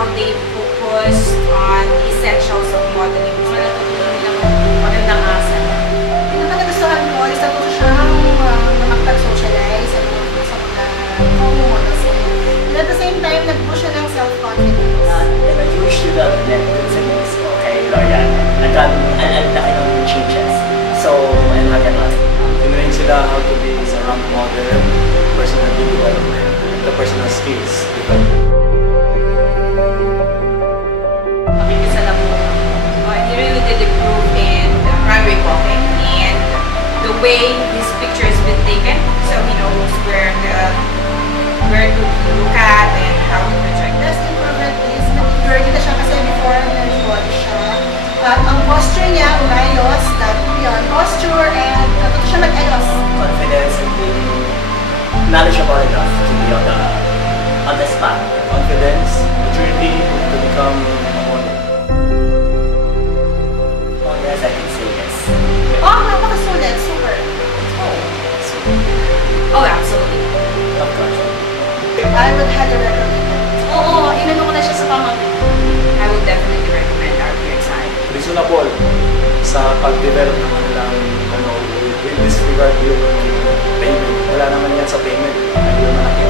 how they focused on the essentials of modeling. So, natutunan nilang magandang asal. Pinaka-nagustuhan ko is natuto siyang makapag-socialize sa mga common models. And at the same time, nag-push siya ng self-confidence. And a huge development dun sa news ko kay Lorian. Ang laki ng changes. So, I'm happy about it. Tinuloy sila how to be a rank model, personality development, the personal skills development. He really did improve in runway walking and the way his picture has been taken, so he knows where to look at and how to project. Best improvement is nag-girl kita siya kasi before nag-body siya. At ang posture niya, umayos, yun, posture and natuto siya mag-ayos. Confidence and being knowledgeable enough to be on the spot. Confidence, maturity to become a model. Oh yes, I can say yes. Oh, napakasulit, super. Oh, absolutely. Of course. I would highly recommend it. Oo, inano ko na siya sa pamangkin. I would definitely recommend our side. Reasonable sa pag-develop ng kanilang with disregard yung payment. Wala naman yan sa payment. Ay, yung malaki